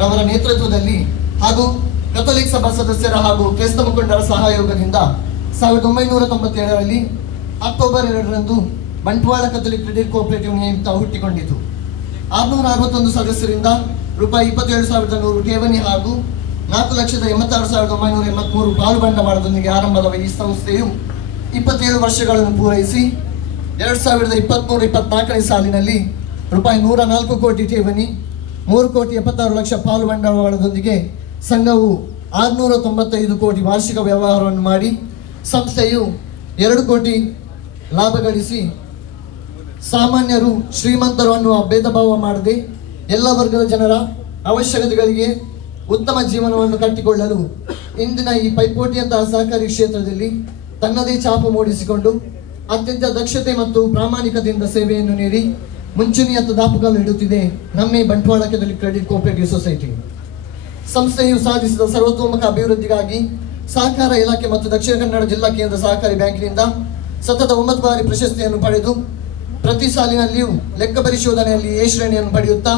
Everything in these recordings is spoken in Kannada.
ರವರ ನೇತೃತ್ವದಲ್ಲಿ ಹಾಗೂ ಕಥೋಲಿಕ್ ಸಭಾ ಸದಸ್ಯರ ಹಾಗೂ ಕ್ರೈಸ್ತ ಮುಖಂಡರ ಸಹಯೋಗದಿಂದ ಸಾವಿರದ ಒಂಬೈನೂರ ತೊಂಬತ್ತೇಳರಲ್ಲಿ ಅಕ್ಟೋಬರ್ ಎರಡರಂದು ಬಂಟ್ವಾಳ ಕಥೋಲಿಕ್ ಕ್ರೆಡಿಟ್ ಕೋಆಪರೇಟಿವ್ ನಿಮಿತ್ತ ಹುಟ್ಟಿಕೊಂಡಿತು. ಆರುನೂರ ಅರವತ್ತೊಂದು ಸದಸ್ಯರಿಂದ ರೂಪಾಯಿ ಇಪ್ಪತ್ತೇಳು ಸಾವಿರದ ನೂರು ಠೇವಣಿ ಹಾಗೂ ನಾಲ್ಕು ಲಕ್ಷದ ಎಂಬತ್ತಾರು ಸಾವಿರದ ಒಂಬೈನೂರ ಎಂಬತ್ಮೂರು ಪಾಲು ಬಂಡವಾಳದೊಂದಿಗೆ ಆರಂಭವಾದ ಈ ಸಂಸ್ಥೆಯು ಇಪ್ಪತ್ತೇಳು ವರ್ಷಗಳನ್ನು ಪೂರೈಸಿ ಎರಡು ಸಾವಿರದ ಇಪ್ಪತ್ತ್ಮೂರು ಇಪ್ಪತ್ನಾಲ್ಕನೇ ಸಾಲಿನಲ್ಲಿ ರೂಪಾಯಿ ನೂರ ನಾಲ್ಕು ಕೋಟಿ ಠೇವಣಿ ಮೂರು ಕೋಟಿ ಎಪ್ಪತ್ತಾರು ಲಕ್ಷ ಪಾಲು ಬಂಡವಾಳದೊಂದಿಗೆ ಸಂಘವು ಆರುನೂರ ತೊಂಬತ್ತೈದು ಕೋಟಿ ವಾರ್ಷಿಕ ವ್ಯವಹಾರವನ್ನು ಮಾಡಿ ಸಂಸ್ಥೆಯು ಎರಡು ಕೋಟಿ ಲಾಭ ಗಳಿಸಿ ಸಾಮಾನ್ಯರು ಶ್ರೀಮಂತರು ಅನ್ನುವ ಭೇದ ಭಾವ ಮಾಡದೆ ಎಲ್ಲ ವರ್ಗದ ಜನರ ಅವಶ್ಯಕತೆಗಳಿಗೆ ಉತ್ತಮ ಜೀವನವನ್ನು ಕಟ್ಟಿಕೊಳ್ಳಲು ಇಂದಿನ ಈ ಪೈಪೋಟಿಯಂತಹ ಸಹಕಾರಿ ಕ್ಷೇತ್ರದಲ್ಲಿ ತನ್ನದೇ ಛಾಪು ಮೂಡಿಸಿಕೊಂಡು ಅತ್ಯಂತ ದಕ್ಷತೆ ಮತ್ತು ಪ್ರಾಮಾಣಿಕತೆಯಿಂದ ಸೇವೆಯನ್ನು ನೀಡಿ ಮುಂಚೂಣಿಯತ್ತ ದಾಪುಗಾಲು ಇಡುತ್ತಿದೆ ನಮ್ಮ ಈ Bantwal Kedali credit cooperative society ಸಂಸ್ಥೆಯು ಸಾಧಿಸಿದ ಸರ್ವತೋಮುಖ ಅಭಿವೃದ್ಧಿಗಾಗಿ ಸಹಕಾರ ಇಲಾಖೆ ಮತ್ತು ದಕ್ಷಿಣ ಕನ್ನಡ ಜಿಲ್ಲಾ ಕೇಂದ್ರ ಸಹಕಾರಿ ಬ್ಯಾಂಕಿನಿಂದ ಸತತ ಒಂಬತ್ತು ಬಾರಿ ಪ್ರಶಸ್ತಿಯನ್ನು ಪಡೆದು ಪ್ರತಿ ಸಾಲಿನಲ್ಲಿಯೂ ಲೆಕ್ಕ ಪರಿಶೋಧನೆಯಲ್ಲಿ ಎ ಶ್ರೇಣಿಯನ್ನು ಪಡೆಯುತ್ತಾ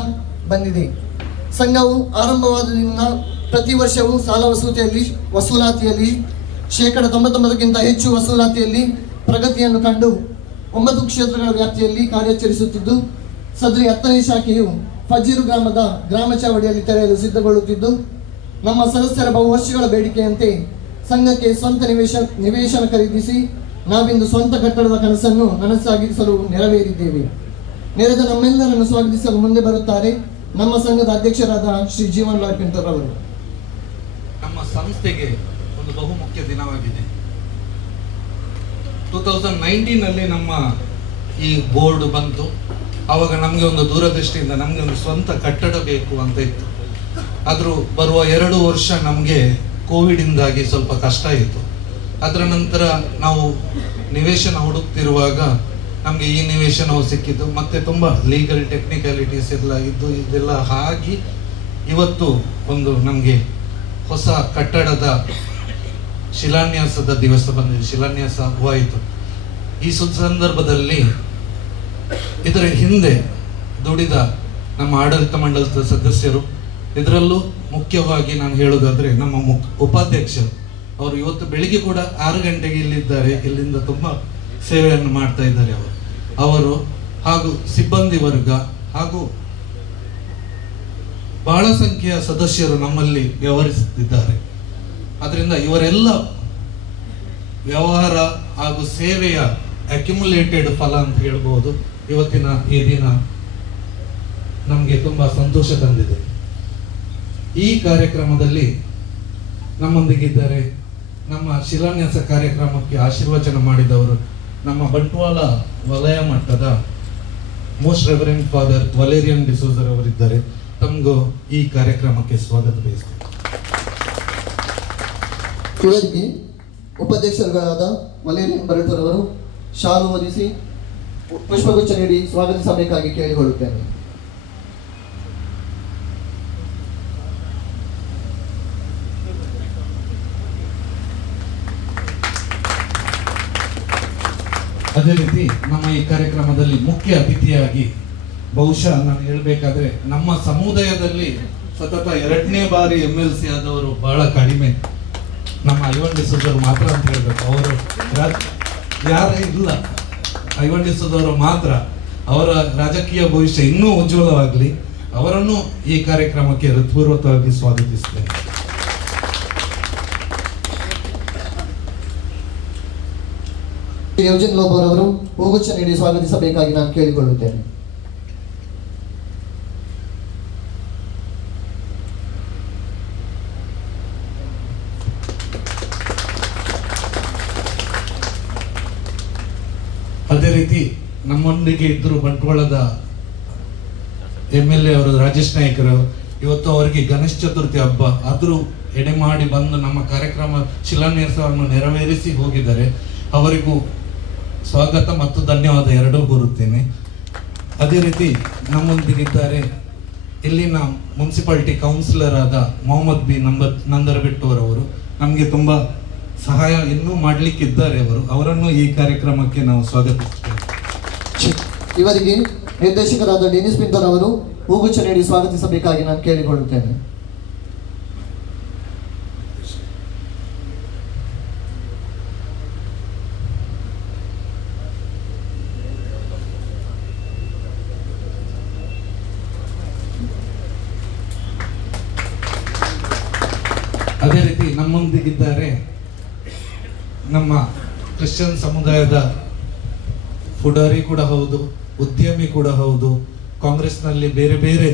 ಬಂದಿದೆ. ಸಂಘವು ಆರಂಭವಾದದಿಂದ ಪ್ರತಿ ವರ್ಷವೂ ಸಾಲ ವಸೂತಿಯಲ್ಲಿ, ವಸೂಲಾತಿಯಲ್ಲಿ ಶೇಕಡ ತೊಂಬತ್ತೊಂಬತ್ತಕ್ಕಿಂತ ಹೆಚ್ಚು ವಸೂಲಾತಿಯಲ್ಲಿ ಪ್ರಗತಿಯನ್ನು ಕಂಡು ಒಂಬತ್ತು ಕ್ಷೇತ್ರಗಳ ವ್ಯಾಪ್ತಿಯಲ್ಲಿ ಕಾರ್ಯಾಚರಿಸುತ್ತಿದ್ದು, ಸದರಿ ಹತ್ತನೇ ಶಾಖೆಯು ಫಜೀರು ಗ್ರಾಮದ ಗ್ರಾಮ ಚಾವಡಿಯಲ್ಲಿ ತೆರೆಯಲು ಸಿದ್ಧಗೊಳ್ಳುತ್ತಿದ್ದು, ನಮ್ಮ ಸದಸ್ಯರ ಬಹು ವರ್ಷಗಳ ಬೇಡಿಕೆಯಂತೆ ಸಂಘಕ್ಕೆ ಸ್ವಂತ ನಿವೇಶ, ನಿವೇಶನ ಖರೀದಿಸಿ ನಾವಿಂದು ಸ್ವಂತ ಕಟ್ಟಡದ ಕನಸನ್ನು ನನಸಾಗಿಸಲು ನೆರವೇರಿದ್ದೇವೆ. ನೆರೆದ ನಮ್ಮೆಲ್ಲರನ್ನು ಸ್ವಾಗತಿಸಲು ಮುಂದೆ ಬರುತ್ತಾರೆ ನಮ್ಮ ಸಂಘದ ಅಧ್ಯಕ್ಷರಾದ ಶ್ರೀ ಜೀವನ್ ಲಾಲ್ ಪಿಂಟರ್ ಅವರು. ನಮ್ಮ ಸಂಸ್ಥೆಗೆ ಒಂದು ಬಹುಮುಖ್ಯ ದಿನವಾಗಿದೆ. ಟೂ ತೌಸಂಡ್ ನೈನ್ಟೀನಲ್ಲಿ ನಮ್ಮ ಈ ಬೋರ್ಡ್ ಬಂತು. ಆವಾಗ ನಮಗೆ ಒಂದು ದೂರದೃಷ್ಟಿಯಿಂದ ನಮಗೆ ಒಂದು ಸ್ವಂತ ಕಟ್ಟಡ ಬೇಕು ಅಂತ ಇತ್ತು. ಆದರೂ ಬರುವ ಎರಡು ವರ್ಷ ನಮಗೆ ಕೋವಿಡಿಂದಾಗಿ ಸ್ವಲ್ಪ ಕಷ್ಟ ಇತ್ತು ಅದರ ನಂತರ ನಾವು ನಿವೇಶನ ಹುಡುಕ್ತಿರುವಾಗ ನಮಗೆ ಈ ನಿವೇಶನವು ಸಿಕ್ಕಿದ್ದು, ಮತ್ತೆ ತುಂಬ ಲೀಗಲ್ ಟೆಕ್ನಿಕಾಲಿಟೀಸ್ ಎಲ್ಲ ಇದ್ದು, ಇದೆಲ್ಲ ಆಗಿ ಇವತ್ತು ಒಂದು ನಮಗೆ ಹೊಸ ಕಟ್ಟಡದ ಶಿಲಾನ್ಯಾಸದ ದಿವಸ ಬಂದಿದೆ, ಶಿಲಾನ್ಯಾಸ ಆಗುವಾಯಿತು ಈ ಸುದ್ ಸಂದರ್ಭದಲ್ಲಿ ಇದರ ಹಿಂದೆ ದುಡಿದ ನಮ್ಮ ಆಡಳಿತ ಮಂಡಲದ ಸದಸ್ಯರು, ಇದರಲ್ಲೂ ಮುಖ್ಯವಾಗಿ ನಾನು ಹೇಳೋದಾದರೆ ನಮ್ಮ ಉಪಾಧ್ಯಕ್ಷರು. ಅವರು ಇವತ್ತು ಬೆಳಿಗ್ಗೆ ಕೂಡ ಆರು ಗಂಟೆಗೆ ಇಲ್ಲಿದ್ದಾರೆ, ಇಲ್ಲಿಂದ ತುಂಬ ಸೇವೆಯನ್ನು ಮಾಡ್ತಾ ಇದ್ದಾರೆ ಅವರು. ಅವರು ಹಾಗೂ ಸಿಬ್ಬಂದಿ ವರ್ಗ ಹಾಗೂ ಬಹಳ ಸಂಖ್ಯೆಯ ಸದಸ್ಯರು ನಮ್ಮಲ್ಲಿ ವ್ಯವಹರಿಸುತ್ತಿದ್ದಾರೆ. ಅದರಿಂದ ಇವರೆಲ್ಲ ವ್ಯವಹಾರ ಹಾಗೂ ಸೇವೆಯ ಅಕ್ಯುಮುಲೇಟೆಡ್ ಫಲ ಅಂತ ಹೇಳ್ಬೋದು. ಇವತ್ತಿನ ಈ ದಿನ ನಮಗೆ ತುಂಬ ಸಂತೋಷ ತಂದಿದೆ. ಈ ಕಾರ್ಯಕ್ರಮದಲ್ಲಿ ನಮ್ಮೊಂದಿಗಿದ್ದಾರೆ ನಮ್ಮ ಶಿಲಾನ್ಯಾಸ ಕಾರ್ಯಕ್ರಮಕ್ಕೆ ಆಶೀರ್ವಚನ ಮಾಡಿದವರು ನಮ್ಮ ಬಂಟ್ವಾಳ ವಲಯ ಮಟ್ಟದ ಮೋಸ್ಟ್ ರೆವರೆಂಟ್ ಫಾದರ್ ವಲೇರಿಯನ್ ಡಿಸೋಜರ್ ಅವರಿದ್ದಾರೆ. ತಮಗೂ ಈ ಕಾರ್ಯಕ್ರಮಕ್ಕೆ ಸ್ವಾಗತ ಬಯಸ್ತೇನೆ ಇವರಿಗೆ ಉಪಾಧ್ಯಕ್ಷರುಗಳಾದ ಮಲೇರಿ ಬರಟರ್ ಅವರು ಶಾಲು ಹೊದಿಸಿ ಪುಷ್ಪಗುಚ್ಛ ನೀಡಿ ಸ್ವಾಗತಿಸಬೇಕಾಗಿ ಕೇಳಿಕೊಳ್ಳುತ್ತೇನೆ. ಅದೇ ರೀತಿ ನಮ್ಮ ಈ ಕಾರ್ಯಕ್ರಮದಲ್ಲಿ ಮುಖ್ಯ ಅತಿಥಿಯಾಗಿ ಬಹುಶಃ ನಾನು ಹೇಳಬೇಕಾದ್ರೆ ನಮ್ಮ ಸಮುದಾಯದಲ್ಲಿ ಸತತ ಎರಡನೇ ಬಾರಿ ಎಂ ಎಲ್ ಸಿ ಆದವರು ಬಹಳ ಕಡಿಮೆ. ನಮ್ಮ ಐವನ್ ಡಿಸೋದವರು ಮಾತ್ರ ಅಂತ ಹೇಳಬೇಕು. ಅವರು ಯಾರೇ ಇಲ್ಲ. ಐವನ್ ಡಿಸೋದವರು ಮಾತ್ರ. ಅವರ ರಾಜಕೀಯ ಭವಿಷ್ಯ ಇನ್ನೂ ಉಜ್ವಲವಾಗಲಿ. ಅವರನ್ನು ಈ ಕಾರ್ಯಕ್ರಮಕ್ಕೆ ಹೃತ್ಪೂರ್ವಕವಾಗಿ ಸ್ವಾಗತಿಸ್ತೇನೆ. ಯೋಜನ್ ಲೋಬರ್ ಅವರು ಹೋಗುಚ್ಚ ನೀಡಿ ಸ್ವಾಗತಿಸಬೇಕಾಗಿ ನಾನು ಕೇಳಿಕೊಳ್ಳುತ್ತೇನೆ ಅದೇ ರೀತಿ ನಮ್ಮೊಂದಿಗೆ ಇದ್ರು ಬಂಟ್ವಾಳದ ಎಂ ಎಲ್ ಎ ಅವರು, ರಾಜೇಶ್ ನಾಯಕರು, ಇವತ್ತು ಅವರಿಗೆ ಗಣೇಶ ಚತುರ್ಥಿ ಹಬ್ಬ. ಆದರೂ ಎಡೆ ಮಾಡಿ ಬಂದು ನಮ್ಮ ಕಾರ್ಯಕ್ರಮ ಶಿಲಾನ್ಯಾಸವನ್ನು ನೆರವೇರಿಸಿ ಹೋಗಿದ್ದಾರೆ. ಅವರಿಗೂ ಸ್ವಾಗತ ಮತ್ತು ಧನ್ಯವಾದ ಎರಡೂ ಕೋರುತ್ತೇನೆ. ಅದೇ ರೀತಿ ನಮ್ಮೊಂದಿಗಿದ್ದಾರೆ ಇಲ್ಲಿನ ಮುನ್ಸಿಪಾಲಿಟಿ ಕೌನ್ಸಿಲರ್ ಆದ ಮೊಹಮ್ಮದ್ ಬಿ ನಂಬರ್ ನಂದರಬೆಟ್ಟುವರವರು. ನಮಗೆ ತುಂಬ ಸಹಾಯ ಇನ್ನೂ ಮಾಡಲಿಕ್ಕಿದ್ದಾರೆ ಅವರು. ಅವರನ್ನು ಈ ಕಾರ್ಯಕ್ರಮಕ್ಕೆ ನಾವು ಸ್ವಾಗತಿಸ್ತೇವೆ. ಇವರಿಗೆ ನಿರ್ದೇಶಕರಾದ ಡೆನಿಸ್ ಪಿಂಟರ್ ಅವರು ಹೂಗುಚ್ಛ ನೀಡಿ ಸ್ವಾಗತಿಸಬೇಕಾಗಿ ನಾನು ಕೇಳಿಕೊಳ್ಳುತ್ತೇನೆ. ಅದೇ ರೀತಿ ನಮ್ಮೊಂದಿಗಿದ್ದಾರೆ ನಮ್ಮ ಕ್ರಿಶ್ಚಿಯನ್ ಸಮುದಾಯದ ಪುಡಾರಿ ಕೂಡ ಹೌದು. ಉದ್ಯಮಿ ಕೂಡ ಹೌದು. ಕಾಂಗ್ರೆಸ್ನಲ್ಲಿ ಬೇರೆ ಬೇರೆ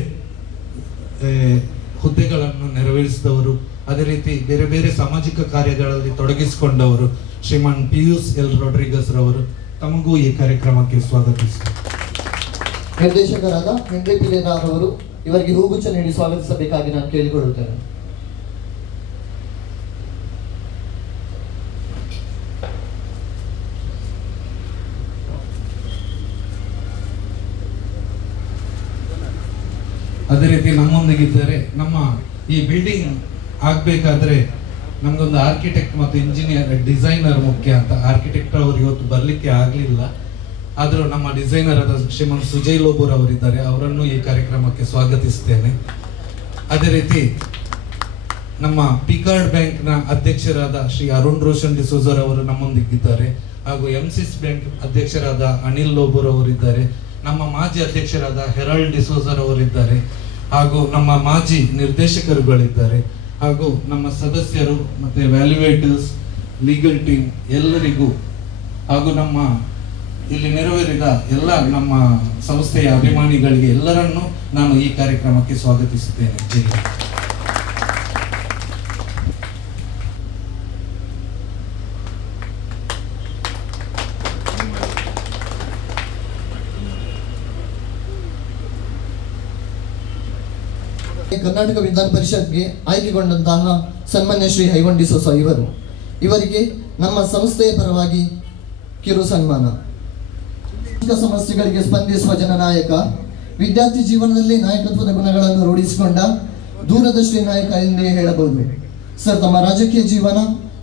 ಹುದ್ದೆಗಳನ್ನು ನೆರವೇರಿಸಿದವರು, ಅದೇ ರೀತಿ ಬೇರೆ ಬೇರೆ ಸಾಮಾಜಿಕ ಕಾರ್ಯಗಳಲ್ಲಿ ತೊಡಗಿಸಿಕೊಂಡವರು ಶ್ರೀಮಾನ್ ಪಿಯೂಸ್ ಎಲ್ ರೊಡ್ರಿಗಸ್ ರವರು. ತಮಗೂ ಈ ಕಾರ್ಯಕ್ರಮಕ್ಕೆ ಸ್ವಾಗತಿಸಿದರು ನಿರ್ದೇಶಕರಾದ ಹೆನ್ರಿ ಪಿಲೇರಾರ್ ಅವರು ಇವರಿಗೆ ಹೂಗುಚ್ಛ ನೀಡಿ ಸ್ವಾಗತಿಸಬೇಕಾಗಿ ನಾನು ಕೇಳಿಕೊಳ್ಳುತ್ತೇನೆ ಅದೇ ರೀತಿ ನಮ್ಮೊಂದಿಗಿದ್ದಾರೆ. ನಮ್ಮ ಈ ಬಿಲ್ಡಿಂಗ್ ಆಗಬೇಕಾದ್ರೆ ನಮಗೊಂದು ಆರ್ಕಿಟೆಕ್ಟ್ ಮತ್ತು ಇಂಜಿನಿಯರ್ ಡಿಸೈನರ್ ಮುಖ್ಯ ಅಂತ. ಆರ್ಕಿಟೆಕ್ಟ್ ಅವರು ಇವತ್ತು ಬರಲಿಕ್ಕೆ ಆಗಲಿಲ್ಲ. ಆದರೂ ನಮ್ಮ ಡಿಸೈನರ್ ಆದ ಶ್ರೀಮನ್ ಸುಜಯ್ ಲೋಬೂರ್ ಅವರಿದ್ದಾರೆ. ಅವರನ್ನು ಈ ಕಾರ್ಯಕ್ರಮಕ್ಕೆ ಸ್ವಾಗತಿಸ್ತೇನೆ. ಅದೇ ರೀತಿ ನಮ್ಮ ಪಿಕಾರ್ಡ್ ಬ್ಯಾಂಕ್ನ ಅಧ್ಯಕ್ಷರಾದ ಶ್ರೀ ಅರುಣ್ ರೋಷನ್ ಡಿಸೋಜರ್ ಅವರು ನಮ್ಮೊಂದಿಗಿದ್ದಾರೆ. ಹಾಗೂ ಎಂಸಿಸ್ ಬ್ಯಾಂಕ್ ಅಧ್ಯಕ್ಷರಾದ ಅನಿಲ್ ಲೋಬೂರ್ ಅವರಿದ್ದಾರೆ. ನಮ್ಮ ಮಾಜಿ ಅಧ್ಯಕ್ಷರಾದ ಹೆರಾಲ್ಡ್ ಡಿಸೋಜರ್ ಅವರಿದ್ದಾರೆ. ಹಾಗೂ ನಮ್ಮ ಮಾಜಿ ನಿರ್ದೇಶಕರುಗಳಿದ್ದಾರೆ ಹಾಗೂ ನಮ್ಮ ಸದಸ್ಯರು ಮತ್ತೆ ವ್ಯಾಲ್ಯುವೇಟರ್ಸ್ ಲೀಗಲ್ ಟೀಮ್ ಎಲ್ಲರಿಗೂ ಹಾಗೂ ನಮ್ಮ ಇಲ್ಲಿ ನೆರವೇರಿದ ಎಲ್ಲ ನಮ್ಮ ಸಂಸ್ಥೆಯ ಅಭಿಮಾನಿಗಳಿಗೆ ಎಲ್ಲರನ್ನೂ ನಾನು ಈ ಕಾರ್ಯಕ್ರಮಕ್ಕೆ ಸ್ವಾಗತಿಸುತ್ತೇನೆ. ಕರ್ನಾಟಕ ವಿಧಾನ ಪರಿಷತ್ಗೆ ಆಯ್ಕೆಗೊಂಡಂತಹ ಸನ್ಮಾನ್ಯ ಶ್ರೀ ಹೈವಂಡಿ ಸೊಸ ಇವರು. ಇವರಿಗೆ ನಮ್ಮ ಸಂಸ್ಥೆಯ ಪರವಾಗಿ ಕಿರು ಸನ್ಮಾನ. ಸಮಸ್ಯೆಗಳಿಗೆ ಸ್ಪಂದಿಸುವ ಜನನಾಯಕ ವಿದ್ಯಾರ್ಥಿ ಜೀವನದಲ್ಲಿ ನಾಯಕತ್ವದ ಗುಣಗಳನ್ನು ರೂಢಿಸಿಕೊಂಡ ದೂರದೃಷ್ಟಿ ನಾಯಕ ಎಂದೇ ಹೇಳಬಹುದು. ಸರ್, ತಮ್ಮ ರಾಜಕೀಯ ಜೀವನ,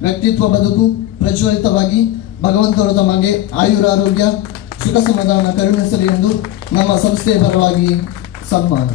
ವ್ಯಕ್ತಿತ್ವ ಬದುಕು ಪ್ರಜ್ವಲಿತವಾಗಿ ಭಗವಂತರು ತಮಗೆ ಆಯುರಾರೋಗ್ಯ ಸುಖ ಸಮಾಧಾನ ಕರುಣಿಸಲಿ ಎಂದು ನಮ್ಮ ಸಂಸ್ಥೆಯ ಪರವಾಗಿ ಸನ್ಮಾನ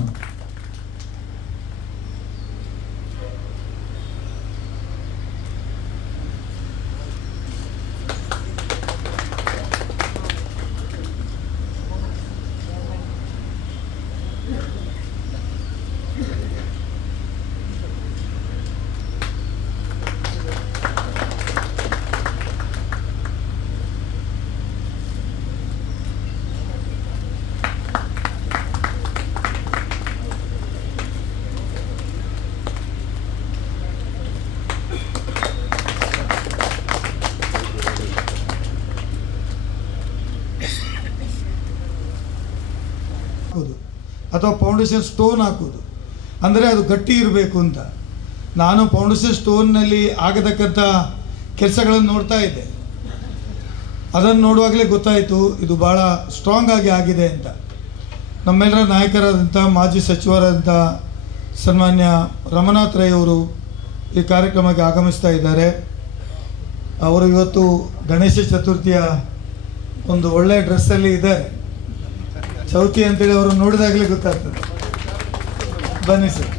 ಹಾಕೋದು ಅಥವಾ ಫೌಂಡೇಶನ್ ಸ್ಟೋನ್ ಹಾಕೋದು ಅಂದರೆ ಅದು ಗಟ್ಟಿ ಇರಬೇಕು ಅಂತ. ನಾನು ಫೌಂಡೇಶನ್ ಸ್ಟೋನ್ನಲ್ಲಿ ಆಗತಕ್ಕಂಥ ಕೆಲಸಗಳನ್ನು ನೋಡ್ತಾ ಇದ್ದೆ. ಅದನ್ನು ನೋಡುವಾಗಲೇ ಗೊತ್ತಾಯಿತು, ಇದು ಭಾಳ ಸ್ಟ್ರಾಂಗ್ ಆಗಿ ಆಗಿದೆ ಅಂತ. ನಮ್ಮೆಲ್ಲರ ನಾಯಕರಾದಂಥ ಮಾಜಿ ಸಚಿವರಾದಂಥ ಸನ್ಮಾನ್ಯ ರಮನಾಥ್ ರೈ ಅವರು ಈ ಕಾರ್ಯಕ್ರಮಕ್ಕೆ ಆಗಮಿಸ್ತಾ ಇದ್ದಾರೆ. ಅವರು ಇವತ್ತು ಗಣೇಶ ಚತುರ್ಥಿಯ ಒಂದು ಒಳ್ಳೆಯ ಡ್ರೆಸ್ಸಲ್ಲಿ ಇದ್ದಾರೆ. ಚೌತಿ ಅಂತೇಳಿ ಅವರು ನೋಡಿದಾಗಲೇ ಗೊತ್ತಾಗ್ತದೆ. ಬನ್ನಿ ಸರ್.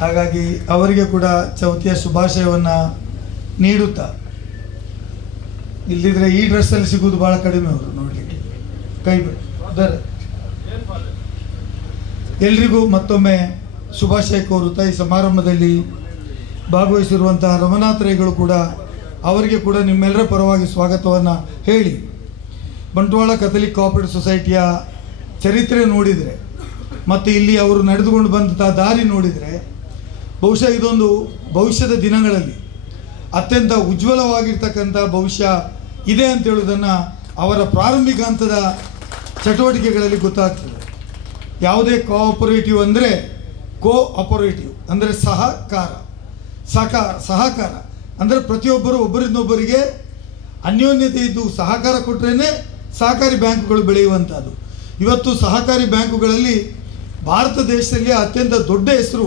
ಹಾಗಾಗಿ ಅವರಿಗೆ ಕೂಡ ಚೌತಿಯ ಶುಭಾಶಯವನ್ನು ನೀಡುತ್ತಾ. ಇಲ್ಲಿದ್ರೆ ಈ ಡ್ರೆಸ್ಸಲ್ಲಿ ಸಿಗೋದು ಭಾಳ ಕಡಿಮೆ ಅವರು ನೋಡಲಿಕ್ಕೆ. ಕೈ ಬಿಟ್ಟು ಎಲ್ರಿಗೂ ಮತ್ತೊಮ್ಮೆ ಶುಭಾಶಯ ಕೋರುತ್ತಾ, ಈ ಸಮಾರಂಭದಲ್ಲಿ ಭಾಗವಹಿಸಿರುವಂತಹ ರಮನಾಥ್ ರೈಗಳು ಕೂಡ ಅವರಿಗೆ ಕೂಡ ನಿಮ್ಮೆಲ್ಲರ ಪರವಾಗಿ ಸ್ವಾಗತವನ್ನು ಹೇಳಿ. ಬಂಟ್ವಾಳ ಕಥಲಿಕ್ ಕೋಆಪರೇಟಿವ್ ಸೊಸೈಟಿಯ ಚರಿತ್ರೆ ನೋಡಿದರೆ, ಮತ್ತು ಇಲ್ಲಿ ಅವರು ನಡೆದುಕೊಂಡು ಬಂದಂಥ ದಾರಿ ನೋಡಿದರೆ, ಬಹುಶಃ ಇದೊಂದು ಭವಿಷ್ಯದ ದಿನಗಳಲ್ಲಿ ಅತ್ಯಂತ ಉಜ್ವಲವಾಗಿರ್ತಕ್ಕಂಥ ಭವಿಷ್ಯ ಇದೆ ಅಂತ ಹೇಳೋದನ್ನು ಅವರ ಪ್ರಾರಂಭಿಕ ಹಂತದ ಚಟುವಟಿಕೆಗಳಲ್ಲಿ ಗೊತ್ತಾಗ್ತದೆ. ಯಾವುದೇ ಕೋಆಪರೇಟಿವ್ ಅಂದರೆ ಕೋ ಆಪರೇಟಿವ್ ಅಂದರೆ ಸಹಕಾರ ಸಹಕಾರ ಸಹಕಾರ. ಅಂದರೆ ಪ್ರತಿಯೊಬ್ಬರು ಒಬ್ಬರಿಂದೊಬ್ಬರಿಗೆ ಅನ್ಯೋನ್ಯತೆ ಇದ್ದು ಸಹಕಾರ ಕೊಟ್ಟರೆ ಸಹಕಾರಿ ಬ್ಯಾಂಕುಗಳು ಬೆಳೆಯುವಂಥದ್ದು. ಇವತ್ತು ಸಹಕಾರಿ ಬ್ಯಾಂಕುಗಳಲ್ಲಿ ಭಾರತ ದೇಶದಲ್ಲಿ ಅತ್ಯಂತ ದೊಡ್ಡ ಹೆಸರು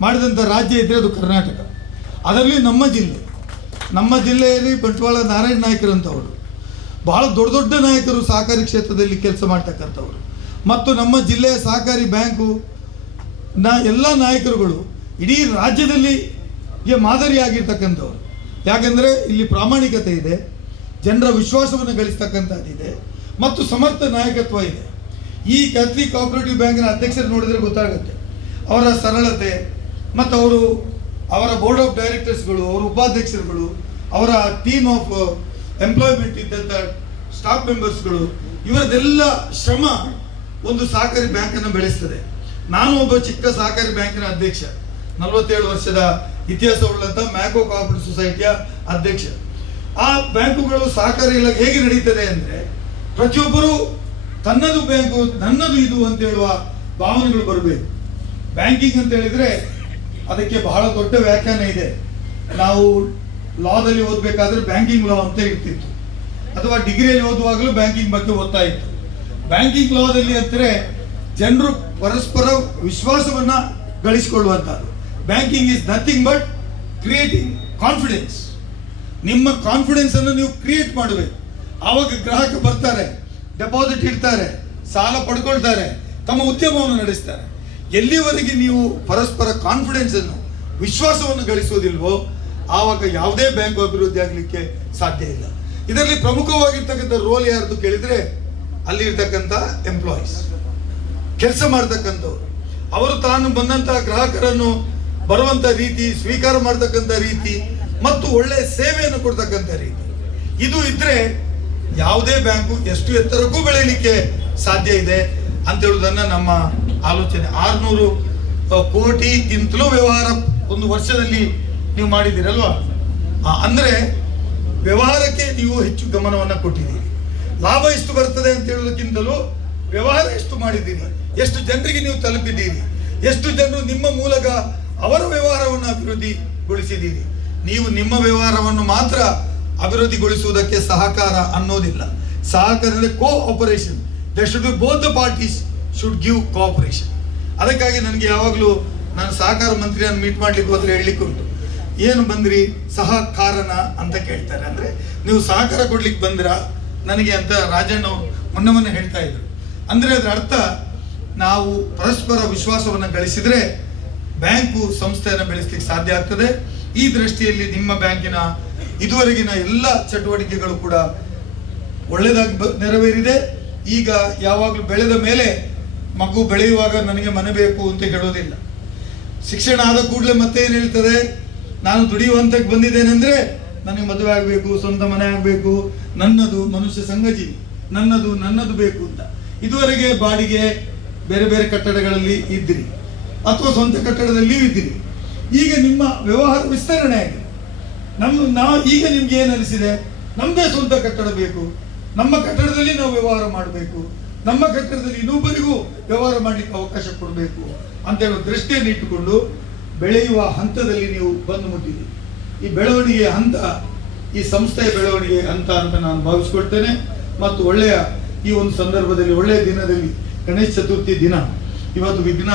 ಮಾಡಿದಂಥ ರಾಜ್ಯ ಇದ್ದರೆ ಅದು ಕರ್ನಾಟಕ. ಅದರಲ್ಲಿ ನಮ್ಮ ಜಿಲ್ಲೆ. ನಮ್ಮ ಜಿಲ್ಲೆಯಲ್ಲಿ ಬಂಟ್ವಾಳ ನಾರಾಯಣ ನಾಯಕರಂಥವರು ಬಹಳ ದೊಡ್ಡ ದೊಡ್ಡ ನಾಯಕರು ಸಹಕಾರಿ ಕ್ಷೇತ್ರದಲ್ಲಿ ಕೆಲಸ ಮಾಡ್ತಕ್ಕಂಥವ್ರು. ಮತ್ತು ನಮ್ಮ ಜಿಲ್ಲೆಯ ಸಹಕಾರಿ ಬ್ಯಾಂಕು ನ ಎಲ್ಲ ನಾಯಕರುಗಳು ಇಡೀ ರಾಜ್ಯದಲ್ಲಿ ಮಾದರಿಯಾಗಿರ್ತಕ್ಕಂಥವ್ರು. ಯಾಕಂದರೆ ಇಲ್ಲಿ ಪ್ರಾಮಾಣಿಕತೆ ಇದೆ. ಜನರ ವಿಶ್ವಾಸವನ್ನು ಗಳಿಸ್ತಕ್ಕಂಥದ್ದಿದೆ ಮತ್ತು ಸಮರ್ಥ ನಾಯಕತ್ವ ಇದೆ. ಈ ಕ್ಯಾಥಲಿಕ್ ಕೋಆಪರೇಟಿವ್ ಬ್ಯಾಂಕಿನ ಅಧ್ಯಕ್ಷರು ನೋಡಿದರೆ ಗೊತ್ತಾಗುತ್ತೆ. ಅವರ ಸರಳತೆ ಮತ್ತು ಅವರು ಅವರ ಬೋರ್ಡ್ ಆಫ್ ಡೈರೆಕ್ಟರ್ಸ್ಗಳು ಅವರ ಉಪಾಧ್ಯಕ್ಷರುಗಳು, ಅವರ ಟೀಮ್ ಆಫ್ ಎಂಪ್ಲಾಯ್ಮೆಂಟ್ ಇದ್ದಂಥ ಸ್ಟಾಫ್ ಮೆಂಬರ್ಸ್ಗಳು ಇವರದೆಲ್ಲ ಶ್ರಮ ಒಂದು ಸಹಕಾರಿ ಬ್ಯಾಂಕನ್ನು ಬೆಳೆಸ್ತದೆ. ನಾನು ಒಬ್ಬ ಚಿಕ್ಕ ಸಹಕಾರಿ ಬ್ಯಾಂಕಿನ ಅಧ್ಯಕ್ಷ. ನಲವತ್ತೇಳು ವರ್ಷದ ಇತಿಹಾಸವುಳ್ಳಂಥ ಮ್ಯಾಕೋ ಕೋಆಪರೇಟಿವ್ ಸೊಸೈಟಿಯ ಅಧ್ಯಕ್ಷ. ಆ ಬ್ಯಾಂಕುಗಳು ಸಹಕಾರ ಇಲಾಖೆ ಹೇಗೆ ನಡೀತದೆ ಅಂದರೆ ಪ್ರತಿಯೊಬ್ಬರು ತನ್ನದು ಬ್ಯಾಂಕು, ನನ್ನದು ಇದು ಅಂತ ಹೇಳುವ ಭಾವನೆಗಳು ಬರಬೇಕು. ಬ್ಯಾಂಕಿಂಗ್ ಅಂತ ಹೇಳಿದ್ರೆ ಅದಕ್ಕೆ ಬಹಳ ದೊಡ್ಡ ವ್ಯಾಖ್ಯಾನ ಇದೆ. ನಾವು ಲಾದಲ್ಲಿ ಓದಬೇಕಾದ್ರೆ ಬ್ಯಾಂಕಿಂಗ್ ಲಾ ಅಂತ ಇರ್ತಿತ್ತು ಅಥವಾ ಡಿಗ್ರಿಯಲ್ಲಿ ಓದುವಾಗಲೂ ಬ್ಯಾಂಕಿಂಗ್ ಬಗ್ಗೆ ಓದ್ತಾ ಇತ್ತು. ಬ್ಯಾಂಕಿಂಗ್ ಲಾದಲ್ಲಿ ಅಂದರೆ ಜನರು ಪರಸ್ಪರ ವಿಶ್ವಾಸವನ್ನ ಗಳಿಸಿಕೊಳ್ಳುವಂಥದ್ದು. Banking is nothing but creating confidence ನಿಮ್ಮ ಕಾನ್ಫಿಡೆನ್ಸ್ ಅನ್ನು ನೀವು ಕ್ರಿಯೇಟ್ ಮಾಡಬೇಕು. ಆವಾಗ ಗ್ರಾಹಕ ಬರ್ತಾರೆ ಡೆಪಾಸಿಟ್ ಇಡ್ತಾರೆ, ಸಾಲ ಪಡ್ಕೊಳ್ತಾರೆ, ತಮ್ಮ ಉದ್ಯಮವನ್ನು ನಡೆಸ್ತಾರೆ. ಎಲ್ಲಿವರೆಗೆ ನೀವು ಪರಸ್ಪರ ಕಾನ್ಫಿಡೆನ್ಸ್ ಅನ್ನು, ವಿಶ್ವಾಸವನ್ನು ಗಳಿಸೋದಿಲ್ವೋ ಆವಾಗ ಯಾವುದೇ ಬ್ಯಾಂಕ್ ಅಭಿವೃದ್ಧಿ ಆಗಲಿಕ್ಕೆ ಸಾಧ್ಯ ಇಲ್ಲ. ಇದರಲ್ಲಿ ಪ್ರಮುಖವಾಗಿರ್ತಕ್ಕಂಥ ರೋಲ್ ಯಾರ್ದು ಕೇಳಿದ್ರೆ ಅಲ್ಲಿ ಇರ್ತಕ್ಕಂಥ ಎಂಪ್ಲಾಯೀಸ್ ಕೆಲಸ ಮಾಡ್ತಕ್ಕಂಥವ್ರು. ಅವರು ತಾನು ಬಂದಂತಹ ಗ್ರಾಹಕರನ್ನು ಬರುವಂತ ರೀತಿ, ಸ್ವೀಕಾರ ಮಾಡ್ತಕ್ಕಂಥ ರೀತಿ ಮತ್ತು ಒಳ್ಳೆ ಸೇವೆಯನ್ನು ಕೊಡ್ತಕ್ಕಂಥ ರೀತಿ. ಇದು ಇದ್ರೆ ಯಾವುದೇ ಬ್ಯಾಂಕು ಎಷ್ಟು ಎತ್ತರಕ್ಕೂ ಬೆಳೆಯಲಿಕ್ಕೆ ಸಾಧ್ಯ ಇದೆ ಅಂತ ಹೇಳುವುದನ್ನ ನಮ್ಮ ಆಲೋಚನೆ. ಆರ್ನೂರು ಕೋಟಿಗಿಂತಲೂ ವ್ಯವಹಾರ ಒಂದು ವರ್ಷದಲ್ಲಿ ನೀವು ಮಾಡಿದ್ದೀರಲ್ವಾ? ಅಂದ್ರೆ ವ್ಯವಹಾರಕ್ಕೆ ನೀವು ಹೆಚ್ಚು ಗಮನವನ್ನು ಕೊಟ್ಟಿದ್ದೀರಿ. ಲಾಭ ಎಷ್ಟು ಬರ್ತದೆ ಅಂತ ಹೇಳೋದಕ್ಕಿಂತಲೂ ವ್ಯವಹಾರ ಎಷ್ಟು ಮಾಡಿದ್ದೀರಿ? ಎಷ್ಟು ಜನರಿಗೆ ನೀವು ತಲುಪಿದ್ದೀರಿ? ಎಷ್ಟು ಜನರು ನಿಮ್ಮ ಮೂಲಕ ಅವರ ವ್ಯವಹಾರವನ್ನು ಅಭಿವೃದ್ಧಿಗೊಳಿಸಿದ್ದೀರಿ? ನೀವು ನಿಮ್ಮ ವ್ಯವಹಾರವನ್ನು ಮಾತ್ರ ಅಭಿವೃದ್ಧಿಗೊಳಿಸುವುದಕ್ಕೆ ಸಹಕಾರ ಅನ್ನೋದಿಲ್ಲ. ಸಹಕಾರ cooperation the should be both the parties should give cooperation ಅದಕ್ಕಾಗಿ ನನಗೆ ಯಾವಾಗಲೂ ನಾನು ಸಹಕಾರ ಮಂತ್ರಿಯನ್ನು ಮೀಟ್ ಮಾಡ್ಲಿಕ್ಕೆ ಹೋದರೆ ಹೇಳಲಿಕ್ಕೆ ಉಂಟು. ಏನು ಬಂದ್ರಿ? ಸಹಕಾರನ ಅಂತ ಕೇಳ್ತಾರೆ. ಅಂದರೆ ನೀವು ಸಹಕಾರ ಕೊಡ್ಲಿಕ್ಕೆ ಬಂದಿರಾ? ನನಗೆ ಅಂತ ರಾಜಣ್ಣ ಮೊನ್ನೆ ಮೊನ್ನೆ ಹೇಳ್ತಾ ಇದ್ರು. ಅಂದರೆ ಅದರ ಅರ್ಥ ನಾವು ಪರಸ್ಪರ ವಿಶ್ವಾಸವನ್ನು ಗಳಿಸಿದರೆ ಬ್ಯಾಂಕು ಸಂಸ್ಥೆಯನ್ನು ಬೆಳೆಸಲಿಕ್ಕೆ ಸಾಧ್ಯ ಆಗ್ತದೆ. ಈ ದೃಷ್ಟಿಯಲ್ಲಿ ನಿಮ್ಮ ಬ್ಯಾಂಕಿನ ಇದುವರೆಗಿನ ಎಲ್ಲ ಚಟುವಟಿಕೆಗಳು ಕೂಡ ಒಳ್ಳೆಯದಾಗಿ ನೆರವೇರಿದೆ. ಈಗ ಯಾವಾಗಲೂ ಬೆಳೆದ ಮೇಲೆ ಮಗು ಬೆಳೆಯುವಾಗ ನನಗೆ ಮನೆ ಬೇಕು ಅಂತ ಹೇಳೋದಿಲ್ಲ. ಶಿಕ್ಷಣ ಆದ ಕೂಡಲೇ ಮತ್ತೆ ಏನು ಹೇಳ್ತದೆ? ನಾನು ದುಡಿಯುವಂತಕ್ಕೆ ಬಂದಿದ್ದೇನೆಂದ್ರೆ ನನಗೆ ಮದುವೆ ಆಗಬೇಕು, ಸ್ವಂತ ಮನೆ ಆಗಬೇಕು, ನನ್ನದು ಮನುಷ್ಯ ಸಂಗತಿ, ನನ್ನದು ನನ್ನದು ಬೇಕು ಅಂತ. ಇದುವರೆಗೆ ಬಾಡಿಗೆ ಬೇರೆ ಬೇರೆ ಕಟ್ಟಡಗಳಲ್ಲಿ ಇದ್ದಿರಿ. ಅಥವಾ ಸ್ವಂತ ಕಟ್ಟಡದಲ್ಲಿಯೂ ಇದ್ದಿರಿ. ಈಗ ನಿಮ್ಮ ವ್ಯವಹಾರ ವಿಸ್ತರಣೆ ಆಗಿದೆ. ನಮ್ಮ ನಾವು ಈಗ ನಿಮ್ಗೆ ಏನು ಅನಿಸಿದೆ? ನಮ್ಮದೇ ಸ್ವಂತ ಕಟ್ಟಡ ಬೇಕು. ನಮ್ಮ ಕಟ್ಟಡದಲ್ಲಿ ನಾವು ವ್ಯವಹಾರ ಮಾಡಬೇಕು. ನಮ್ಮ ಕಟ್ಟಡದಲ್ಲಿ ಇನ್ನೊಬ್ಬರಿಗೂ ವ್ಯವಹಾರ ಮಾಡಲಿಕ್ಕೆ ಅವಕಾಶ ಕೊಡಬೇಕು ಅಂತ ಹೇಳೋ ದೃಷ್ಟಿಯನ್ನು ಇಟ್ಟುಕೊಂಡು ಬೆಳೆಯುವ ಹಂತದಲ್ಲಿ ನೀವು ಬಂದು ಮುಟ್ಟಿದ್ದೀರಿ. ಈ ಬೆಳವಣಿಗೆಯ ಹಂತ, ಈ ಸಂಸ್ಥೆಯ ಬೆಳವಣಿಗೆ ಹಂತ ಅಂತ ನಾನು ಭಾವಿಸ್ಕೊಳ್ತೇನೆ. ಮತ್ತು ಒಳ್ಳೆಯ ಈ ಒಂದು ಸಂದರ್ಭದಲ್ಲಿ, ಒಳ್ಳೆಯ ದಿನದಲ್ಲಿ ಗಣೇಶ ಚತುರ್ಥಿ ದಿನ. ಇವತ್ತು ವಿಘ್ನ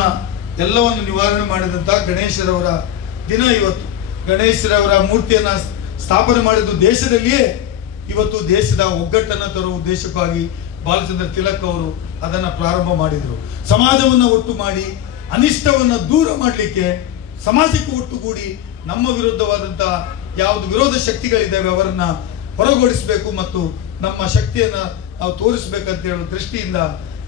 ಎಲ್ಲವನ್ನು ನಿವಾರಣೆ ಮಾಡಿದಂಥ ಗಣೇಶರವರ ದಿನ ಇವತ್ತು. ಗಣೇಶರವರ ಮೂರ್ತಿಯನ್ನು ಸ್ಥಾಪನೆ ಮಾಡಿದ್ದು ದೇಶದಲ್ಲಿಯೇ. ಇವತ್ತು ದೇಶದ ಒಗ್ಗಟ್ಟನ್ನು ತರುವ ಉದ್ದೇಶಕ್ಕಾಗಿ ಬಾಲಚಂದ್ರ ತಿಲಕ್ ಅವರು ಅದನ್ನು ಪ್ರಾರಂಭ ಮಾಡಿದರು. ಸಮಾಜವನ್ನು ಒಟ್ಟು ಮಾಡಿ, ಅನಿಷ್ಟವನ್ನು ದೂರ ಮಾಡಲಿಕ್ಕೆ, ಸಮಾಜಕ್ಕೆ ಒಟ್ಟುಗೂಡಿ ನಮ್ಮ ವಿರುದ್ಧವಾದಂಥ ಯಾವುದು ವಿರೋಧ ಶಕ್ತಿಗಳಿದ್ದಾವೆ ಅವರನ್ನು ಹೊರಗೋಡಿಸಬೇಕು ಮತ್ತು ನಮ್ಮ ಶಕ್ತಿಯನ್ನು ನಾವು ತೋರಿಸ್ಬೇಕಂತ ಹೇಳೋ ದೃಷ್ಟಿಯಿಂದ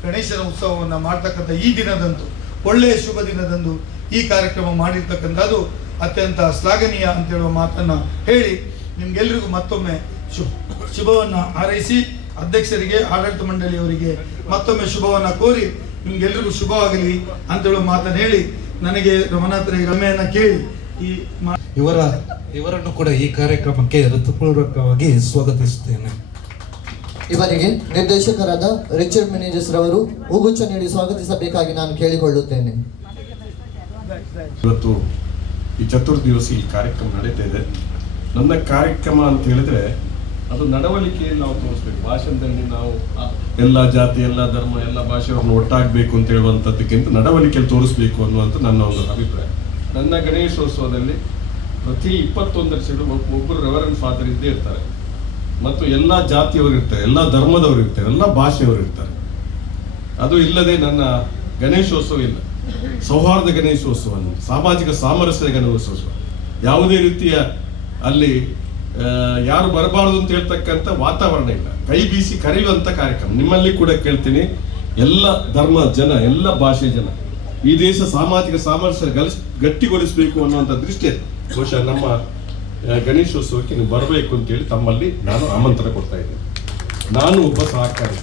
ಗಣೇಶನ ಉತ್ಸವವನ್ನು ಮಾಡ್ತಕ್ಕಂಥ ಈ ದಿನದಂದು. ಒಳ್ಳೆಯ ಶುಭ ದಿನದಂದು ಈ ಕಾರ್ಯಕ್ರಮ ಮಾಡಿರ್ತಕ್ಕಂಥದ್ದು ಅತ್ಯಂತ ಶ್ಲಾಘನೀಯ ಅಂತ ಹೇಳುವ ಮಾತನ್ನ ಹೇಳಿ ನಿಮ್ಗೆಲ್ರಿಗೂ ಮತ್ತೊಮ್ಮೆ ಶುಭ ಶುಭವನ್ನು ಹಾರೈಸಿ ಅಧ್ಯಕ್ಷರಿಗೆ, ಆಡಳಿತ ಮಂಡಳಿಯವರಿಗೆ ಮತ್ತೊಮ್ಮೆ ಶುಭವನ್ನು ಕೋರಿ ನಿಮ್ಗೆಲ್ರಿಗೂ ಶುಭವಾಗಲಿ ಅಂತ ಮಾತನ್ನು ಹೇಳಿ ನನಗೆ ರಮನಾಥರ ಗಮ್ಯನ್ನ ಕೇಳಿ ಈ ಇವರ, ಇವರನ್ನು ಕೂಡ ಈ ಕಾರ್ಯಕ್ರಮಕ್ಕೆ ಋತುಪೂರ್ವಕವಾಗಿ ಸ್ವಾಗತಿಸುತ್ತೇನೆ. ಇವರಿಗೆ ನಿರ್ದೇಶಕರಾದ ರಿಚರ್ಡ್ ಮ್ಯಾನೇಜರ್ಸ್ ರವರು ಹೂಗುಚ್ಛ ನೀಡಿ ಸ್ವಾಗತಿಸಬೇಕಾಗಿ ನಾನು ಕೇಳಿಕೊಳ್ಳುತ್ತೇನೆ. ಇವತ್ತು ಈ ಚತುರ್ ದಿವಸ ಈ ಕಾರ್ಯಕ್ರಮ ನಡೀತಾ ಇದೆ. ನನ್ನ ಕಾರ್ಯಕ್ರಮ ಅಂತ ಹೇಳಿದ್ರೆ ಅದು ನಡವಳಿಕೆಯಲ್ಲಿ ನಾವು ತೋರಿಸ್ಬೇಕು. ಭಾಷಣದಲ್ಲಿ ನಾವು ಎಲ್ಲ ಜಾತಿ, ಎಲ್ಲ ಧರ್ಮ, ಎಲ್ಲ ಭಾಷೆಯವ್ರನ್ನ ಒಟ್ಟಾಗಬೇಕು ಅಂತ ಹೇಳುವಂಥದ್ದಕ್ಕಿಂತ ನಡವಳಿಕೆಯಲ್ಲಿ ತೋರಿಸ್ಬೇಕು ಅನ್ನುವಂಥ ನನ್ನ ಒಂದು ಅಭಿಪ್ರಾಯ. ನನ್ನ ಗಣೇಶೋತ್ಸವದಲ್ಲಿ ಪ್ರತಿ ಇಪ್ಪತ್ತೊಂದರ ಸೈಡು ಒಬ್ಬರು ರೆವರೆಂಟ್ ಫಾದರ್ ಇದ್ದೇ ಇರ್ತಾರೆ. ಮತ್ತು ಎಲ್ಲ ಜಾತಿಯವರು ಇರ್ತಾರೆ ಎಲ್ಲ ಧರ್ಮದವರು ಇರ್ತಾರೆ ಎಲ್ಲ ಭಾಷೆಯವರು ಇರ್ತಾರೆ ಅದು ಇಲ್ಲದೆ ನನ್ನ ಗಣೇಶೋತ್ಸವ ಇಲ್ಲ. ಸೌಹಾರ್ದ ಗಣೇಶೋತ್ಸವ ಸಾಮಾಜಿಕ ಸಾಮರಸ್ಯದ ಗಣೇಶೋತ್ಸವ. ಯಾವುದೇ ರೀತಿಯ ಅಲ್ಲಿ ಯಾರು ಬರಬಾರದು ಅಂತ ಹೇಳ್ತಕ್ಕಂಥ ವಾತಾವರಣ ಇಲ್ಲ. ಕೈ ಬೀಸಿ ಕರೆಯುವಂತ ಕಾರ್ಯಕ್ರಮ. ನಿಮ್ಮಲ್ಲಿ ಕೂಡ ಕೇಳ್ತೀನಿ, ಎಲ್ಲ ಧರ್ಮ ಜನ, ಎಲ್ಲ ಭಾಷೆ ಜನ ಈ ದೇಶ ಸಾಮಾಜಿಕ ಸಾಮರಸ್ಯ ಗಲಿಸ್, ಗಟ್ಟಿಗೊಳಿಸಬೇಕು ಅನ್ನುವಂಥ ದೃಷ್ಟಿ ಬಹುಶಃ ನಮ್ಮ ಗಣೇಶೋತ್ಸವಕ್ಕೆ ನೀವು ಬರಬೇಕು ಅಂತೇಳಿ ತಮ್ಮಲ್ಲಿ ನಾನು ಆಮಂತ್ರಣ ಕೊಡ್ತಾ ಇದ್ದೇನೆ. ನಾನು ಒಬ್ಬ ಸಹಕಾರಿ.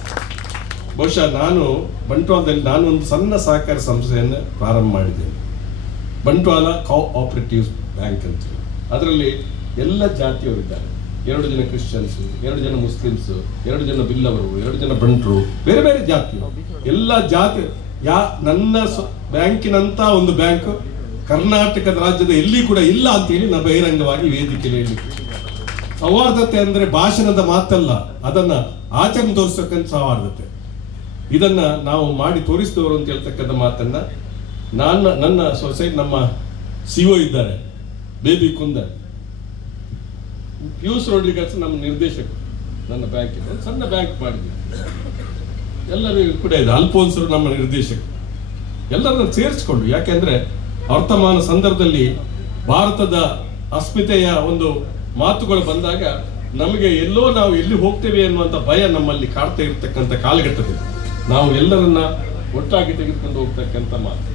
ಬಹುಶಃ ನಾನು ಬಂಟ್ವಾಳದಲ್ಲಿ ನಾನು ಒಂದು ಸಣ್ಣ ಸಹಕಾರ ಸಂಸ್ಥೆಯನ್ನು ಪ್ರಾರಂಭ ಮಾಡಿದ್ದೇನೆ. ಬಂಟ್ವಾಲ ಕೋ ಆಪರೇಟಿವ್ ಬ್ಯಾಂಕ್ ಅಂತ ಹೇಳಿ. ಅದರಲ್ಲಿ ಎಲ್ಲ ಜಾತಿಯವರಿದ್ದಾರೆ ಎರಡು ಜನ ಕ್ರಿಶ್ಚಿಯನ್ಸ್, ಎರಡು ಜನ ಮುಸ್ಲಿಮ್ಸ್, ಎರಡು ಜನ ಬಿಲ್ಲವರು, ಎರಡು ಜನ ಬಂಟ್ರು, ಬೇರೆ ಬೇರೆ ಜಾತಿ ಎಲ್ಲ ಜಾತಿ ಯಾ ನನ್ನ ಬ್ಯಾಂಕಿನಂತ ಒಂದು ಬ್ಯಾಂಕ್ ಕರ್ನಾಟಕದ ರಾಜ್ಯದ ಎಲ್ಲಿ ಕೂಡ ಇಲ್ಲ ಅಂತೇಳಿ ನಾ ಬಹಿರಂಗವಾಗಿ ವೇದಿಕೆ ಹೇಳಿದ್ವಿ. ಸೌಹಾರ್ದತೆ ಅಂದ್ರೆ ಭಾಷಣದ ಮಾತಲ್ಲ, ಅದನ್ನ ಆಚರಣೆ ತೋರಿಸ್ತಕ್ಕಂಥ ಸೌಹಾರ್ದತೆ. ಇದನ್ನ ನಾವು ಮಾಡಿ ತೋರಿಸ್ತವರು ಅಂತ ಹೇಳ್ತಕ್ಕಂಥ ಮಾತನ್ನ ನನ್ನ ನನ್ನ ಸೊಸೈಟಿ ನಮ್ಮ ಸಿಒ ಇದ್ದಾರೆ, ಬೇಬಿ ಕುಂದರ್ ಪಿಯೂಸ್ ರೋಡ್ರಿಗರ್ಸ್ ನಮ್ಮ ನಿರ್ದೇಶಕರು, ನನ್ನ ಬ್ಯಾಂಕ್ ಸಣ್ಣ ಬ್ಯಾಂಕ್ ಮಾಡಿದ್ವಿ. ಎಲ್ಲರೂ ಕೂಡ ಇದೆ. ಅಲ್ಫೋನ್ಸರು ನಮ್ಮ ನಿರ್ದೇಶಕರು. ಎಲ್ಲರನ್ನ ಸೇರಿಸ್ಕೊಂಡು ಯಾಕೆಂದ್ರೆ ವರ್ತಮಾನ ಸಂದರ್ಭದಲ್ಲಿ ಭಾರತದ ಅಸ್ಮಿತೆಯ ಒಂದು ಮಾತುಗಳು ಬಂದಾಗ ನಮಗೆ ಎಲ್ಲೋ ನಾವು ಎಲ್ಲಿ ಹೋಗ್ತೇವೆ ಅನ್ನುವಂಥ ಭಯ ನಮ್ಮಲ್ಲಿ ಕಾಡ್ತಾ ಇರತಕ್ಕಂಥ ಕಾಲಘಟ್ಟದಲ್ಲಿ ನಾವು ಎಲ್ಲರನ್ನ ಒಟ್ಟಾಗಿ ತೆಗೆದುಕೊಂಡು ಹೋಗ್ತಕ್ಕಂಥ ಮಾತು.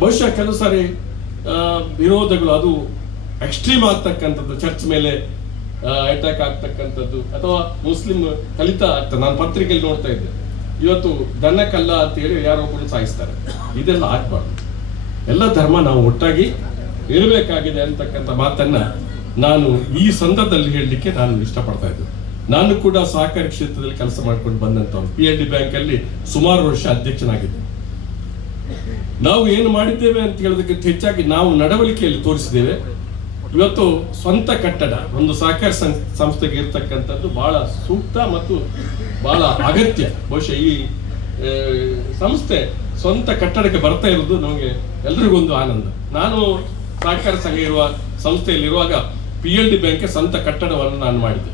ಬಹುಶಃ ಕೆಲವು ಸಾರಿ ವಿರೋಧಗಳು ಅದು ಎಕ್ಸ್ಟ್ರೀಮ್ ಆಗ್ತಕ್ಕಂಥದ್ದು ಚರ್ಚ್ ಮೇಲೆ ಅಟ್ಯಾಕ್ ಆಗ್ತಕ್ಕಂಥದ್ದು ಅಥವಾ ಮುಸ್ಲಿಂ ಕಲಿತ ಆಗ್ತದೆ ನಾನು ಪತ್ರಿಕೆಯಲ್ಲಿ ನೋಡ್ತಾ ಇದ್ದೆ. ಇವತ್ತು ದನ ಕಲ್ಲ ಅಂತ ಹೇಳಿ ಯಾರೋ ಒಬ್ಬರು ಸಾಯಿಸ್ತಾರೆ. ಇದೆಲ್ಲ ಆಗ್ಬಾರ್ದು. ಎಲ್ಲ ಧರ್ಮ ನಾವು ಒಟ್ಟಾಗಿ ಇರಬೇಕಾಗಿದೆ ಅಂತಕ್ಕಂಥ ಮಾತನ್ನ ನಾನು ಈ ಸಂದರ್ಭದಲ್ಲಿ ಹೇಳಲಿಕ್ಕೆ ನಾನು ಇಷ್ಟಪಡ್ತಾ ಇದ್ದೆ. ನಾನು ಕೂಡ ಸಹಕಾರಿ ಕ್ಷೇತ್ರದಲ್ಲಿ ಕೆಲಸ ಮಾಡ್ಕೊಂಡು ಬಂದಂತವನು ಪಿ ಎಲ್ ಡಿ ಬ್ಯಾಂಕ್ ಅಲ್ಲಿ ಸುಮಾರು ವರ್ಷ ಅಧ್ಯಕ್ಷನಾಗಿದ್ದೆ. ನಾವು ಏನು ಮಾಡಿದ್ದೇವೆ ಅಂತ ಹೇಳೋದಕ್ಕಿಂತ ಹೆಚ್ಚಾಗಿ ನಾವು ನಡವಳಿಕೆಯಲ್ಲಿ ತೋರಿಸಿದ್ದೇವೆ. ಇವತ್ತು ಸ್ವಂತ ಕಟ್ಟಡ, ಒಂದು ಸಹಕಾರ ಸಂಸ್ಥೆಗೆ ಇರ್ತಕ್ಕಂಥದ್ದು ಬಹಳ ಸೂಕ್ತ ಮತ್ತು ಬಹಳ ಅಗತ್ಯ. ಬಹುಶಃ ಈ ಸಂಸ್ಥೆ ಸ್ವಂತ ಕಟ್ಟಡಕ್ಕೆ ಬರ್ತಾ ಇರೋದು ನಮಗೆ ಎಲ್ರಿಗೊಂದು ಆನಂದ. ನಾನು ಸಹಕಾರ ಸಂಘ ಇರುವ ಸಂಸ್ಥೆಯಲ್ಲಿರುವಾಗ ಪಿ ಎಲ್ ಡಿ ಬ್ಯಾಂಕ್ಗೆ ಸ್ವಂತ ಕಟ್ಟಡವನ್ನು ನಾನು ಮಾಡಿದ್ದೆ.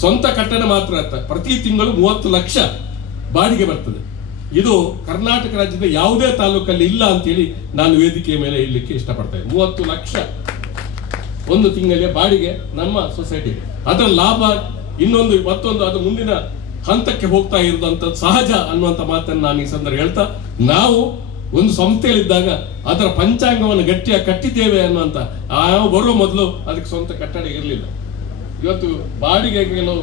ಸ್ವಂತ ಕಟ್ಟಡ ಮಾತ್ರ ಪ್ರತಿ ತಿಂಗಳು ಮೂವತ್ತು ಲಕ್ಷ ಬಾಡಿಗೆ ಬರ್ತದೆ. ಇದು ಕರ್ನಾಟಕ ರಾಜ್ಯದ ಯಾವುದೇ ತಾಲೂಕಲ್ಲಿ ಇಲ್ಲ ಅಂತೇಳಿ ನಾನು ವೇದಿಕೆಯ ಮೇಲೆ ಇಲ್ಲಿಕ್ಕೆ ಇಷ್ಟಪಡ್ತೇನೆ ಮೂವತ್ತು ಲಕ್ಷ ಒಂದು ತಿಂಗಳಿಗೆ ಬಾಡಿಗೆ ನಮ್ಮ ಸೊಸೈಟಿ ಅದರ ಲಾಭ ಇನ್ನೊಂದು, ಮತ್ತೊಂದು, ಅದು ಮುಂದಿನ ಹಂತಕ್ಕೆ ಹೋಗ್ತಾ ಇರುವಂತ ಸಹಜ ಅನ್ನುವಂತ ಮಾತನ್ನು ನಾನು ಈ ಸಂದರ್ಭ ಹೇಳ್ತಾ, ನಾವು ಒಂದು ಸಂಸ್ಥೆಯಲ್ಲಿದ್ದಾಗ ಅದರ ಪಂಚಾಂಗವನ್ನು ಗಟ್ಟಿಯಾಗಿ ಕಟ್ಟಿದ್ದೇವೆ ಅನ್ನುವಂತ, ಆ ಬರುವ ಮೊದಲು ಅದಕ್ಕೆ ಸ್ವಂತ ಕಟ್ಟಡ ಇರಲಿಲ್ಲ. ಇವತ್ತು ಬಾಡಿಗೆ ಕೆಲವು